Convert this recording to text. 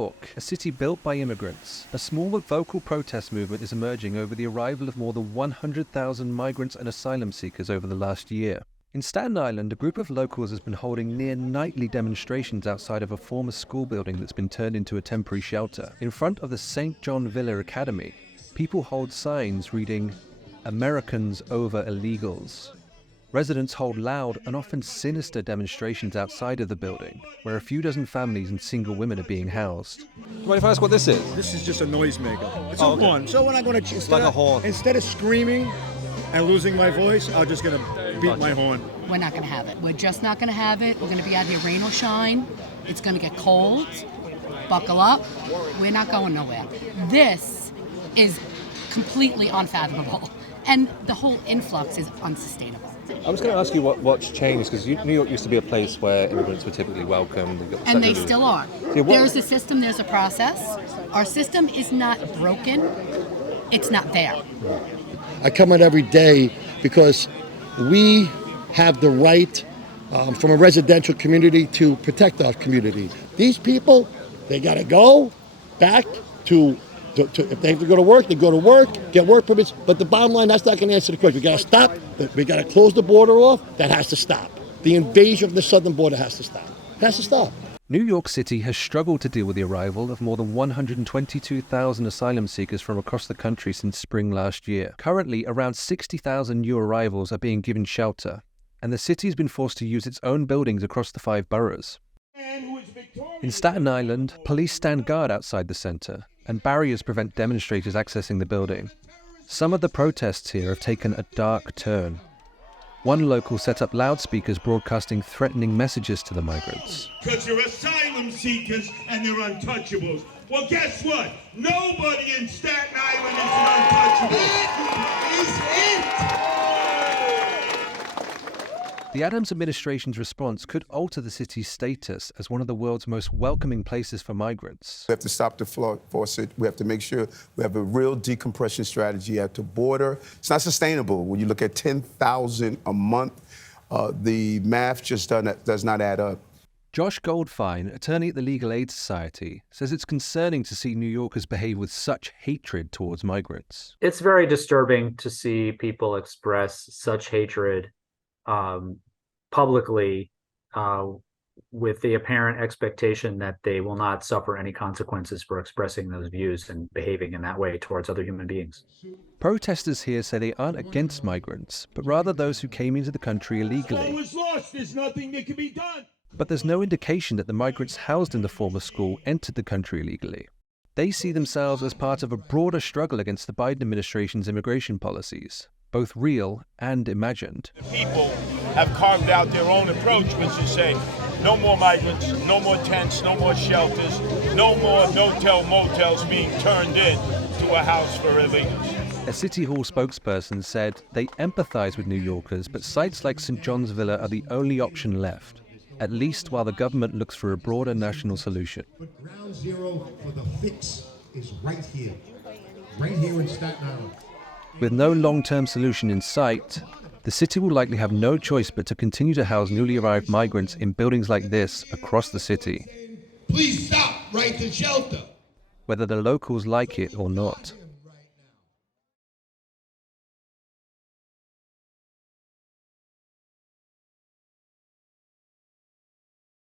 York, a city built by immigrants, a small but vocal protest movement is emerging over the arrival of more than 100,000 migrants and asylum seekers over the last year. In Staten Island, a group of locals has been holding near-nightly demonstrations outside of a former school building that's been turned into a temporary shelter. In front of the St. John Villa Academy, people hold signs reading, "Americans over illegals." Residents hold loud and often sinister demonstrations outside of the building, where a few dozen families and single women are being housed. Mind if I ask what this is? This is just a noisemaker. It's a horn. So when I'm going to like a horn. Instead of screaming and losing my voice, I'm just going to beat my horn. We're not going to have it. We're just not going to have it. We're going to be out here rain or shine. It's going to get cold. Buckle up. We're not going nowhere. This is completely unfathomable. And the whole influx is unsustainable. I was going to ask you what's changed, because New York used to be a place where immigrants were typically welcomed. And they still are. There's a system, there's a process. Our system is not broken. It's not there. I come out every day because we have the right from a residential community to protect our community. These people, they got to go back to if they have to go to work, they go to work, get work permits. But the bottom line, that's not going to answer the question. We got to stop. We got to close the border off. That has to stop. The invasion of the southern border has to stop. It has to stop. New York City has struggled to deal with the arrival of more than 122,000 asylum seekers from across the country since spring last year. Currently, around 60,000 new arrivals are being given shelter, and the city has been forced to use its own buildings across the 5 boroughs. In Staten Island, police stand guard outside the center, and barriers prevent demonstrators accessing the building. Some of the protests here have taken a dark turn. One local set up loudspeakers broadcasting threatening messages to the migrants. Because they're asylum seekers and they're untouchables. Well, guess what? Nobody in Staten Island is an untouchable. That is it! The Adams administration's response could alter the city's status as one of the world's most welcoming places for migrants. We have to stop the flow, force it. We have to make sure we have a real decompression strategy at the border. It's not sustainable. When you look at 10,000 a month, the math just does not add up. Josh Goldfein, attorney at the Legal Aid Society, says it's concerning to see New Yorkers behave with such hatred towards migrants. It's very disturbing to see people express such hatred publicly with the apparent expectation that they will not suffer any consequences for expressing those views and behaving in that way towards other human beings. Protesters here say they aren't against migrants, but rather those who came into the country illegally. All is lost. There's nothing that can be done. But there's no indication that the migrants housed in the former school entered the country illegally. They see themselves as part of a broader struggle against the Biden administration's immigration policies, both real and imagined. The people have carved out their own approach, which is saying, no more migrants, no more tents, no more shelters, no more no-tell motels being turned in to a house for illegals. A City Hall spokesperson said they empathize with New Yorkers, but sites like St. John's Villa are the only option left, at least while the government looks for a broader national solution. But ground zero for the fix is right here in Staten Island. With no long-term solution in sight, the city will likely have no choice but to continue to house newly arrived migrants in buildings like this across the city. Please stop, right to shelter. Whether the locals like it or not.